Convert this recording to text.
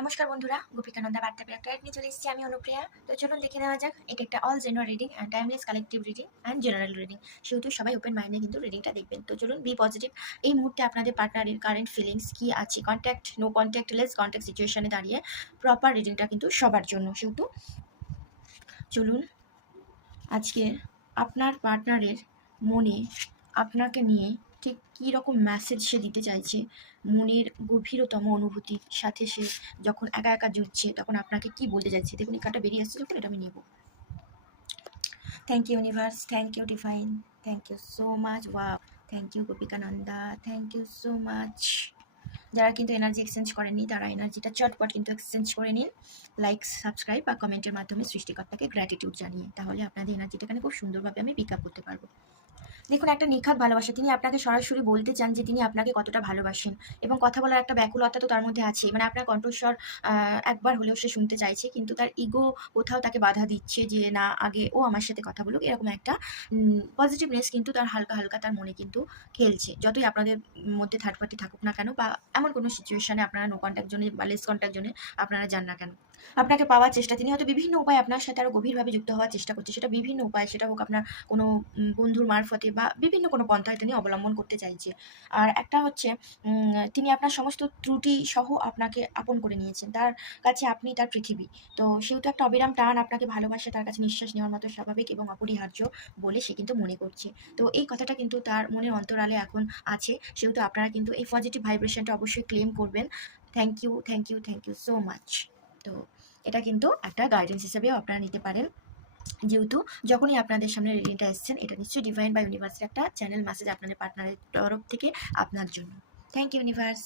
নমস্কার বন্ধুরা, গোপিকানন্দা বার্তাপের একটা নিয়ে চলে এসেছি আমি অনুপ্রিয়া। তো চলুন দেখে নেওয়া যাক। এটা একটা all general reading and timeless collective reading and general reading. সেহেতু সবাই ওপেন মাইন্ডে কিন্তু রিডিংটা দেখবেন। তো চলুন, বি পজিটিভ। এই মুহূর্তে আপনাদের পার্টনারের কারেন্ট ফিলিংস কি আছে, contact, no contact, less contact সিচুয়েশনে দাঁড়িয়ে প্রপার রিডিংটা কিন্তু সবার জন্য। সেহেতু চলুন, আজকে আপনার পার্টনারের মনে আপনাকে নিয়ে ঠিক কী রকম মেসেজ সে দিতে চাইছে, মনের গভীরতম অনুভূতির সাথে সে যখন একা একা জুটছে তখন আপনাকে কি বলতে চাইছে। দেখুন, এই কার্ডটা বেরিয়ে আসছে যখন, এটা আমি নেব। Thank you universe, thank you divine, thank you so much. Wow, thank you Gopikananda, thank you so much. যারা কিন্তু এনার্জি এক্সচেঞ্জ করেননি তারা এনার্জিটা চটপট কিন্তু এক্সচেঞ্জ করে নিন, লাইক, সাবস্ক্রাইব বা কমেন্টের মাধ্যমে সৃষ্টিকর্তাকে গ্র্যাটিটিউড জানিয়ে। তাহলে আপনাদের এনার্জিটা এখানে খুব সুন্দরভাবে আমি পিক আপ করতে পারবো। দেখুন, একটা নিখাত ভালোবাসা। তিনি আপনাকে সরাসরি বলতে চান যে তিনি আপনাকে কতটা ভালোবাসেন, এবং কথা বলার একটা ব্যাকুলতা তো তার মধ্যে আছে। মানে আপনার কণ্ঠস্বর একবার হলেও সে শুনতে চাইছে, কিন্তু তার ইগো কোথাও তাকে বাধা দিচ্ছে যে না, আগে ও আমার সাথে কথা বলুক। এরকম একটা পজিটিভনেস কিন্তু তার হালকা হালকা তার মনে কিন্তু খেলছে। যতই আপনাদের মধ্যে থার্ড পার্টি থাকুক না কেন, বা এমন কোনো সিচুয়েশনে আপনারা নো কন্ট্যাক্ট জোনে বা লেস কন্ট্যাক্ট জোনে আপনারা যান না কেন, আপনাকে পাওয়ার চেষ্টা, তিনি হয়তো বিভিন্ন উপায়ে আপনার সাথে আরও গভীরভাবে যুক্ত হওয়ার চেষ্টা করছে। সেটা বিভিন্ন উপায়, সেটা হোক আপনার কোনো বন্ধুর মারফতে বা বিভিন্ন কোনো পন্থায় তিনি অবলম্বন করতে চাইছে। আর একটা হচ্ছে তিনি আপনার সমস্ত ত্রুটি সহ আপনাকে আপন করে নিয়েছেন। তার কাছে আপনি তার পৃথিবী। তো সেহেতু একটা অবিরাম টান আপনাকে ভালোবাসে, তার কাছে নিঃশ্বাস নেওয়ার মতো স্বাভাবিক এবং অপরিহার্য বলে সে কিন্তু মনে করছে। তো এই কথাটা কিন্তু তার মনের অন্তরালে এখন আছে। সেহেতু আপনারা কিন্তু এই পজিটিভ ভাইব্রেশনটা অবশ্যই ক্লেম করবেন। Thank you, thank you, thank you so much. তো এটা কিন্তু একটা গাইডেন্স হিসেবেও আপনারা নিতে পারেন, যেহেতু যখনই আপনাদের সামনে রিডিংটা এসছেন, এটা নিশ্চয়ই ডিভাইন বা ইউনিভার্সের একটা চ্যানেল মেসেজ আপনাদের পার্টনারের তরফ থেকে আপনার জন্য। Thank you universe.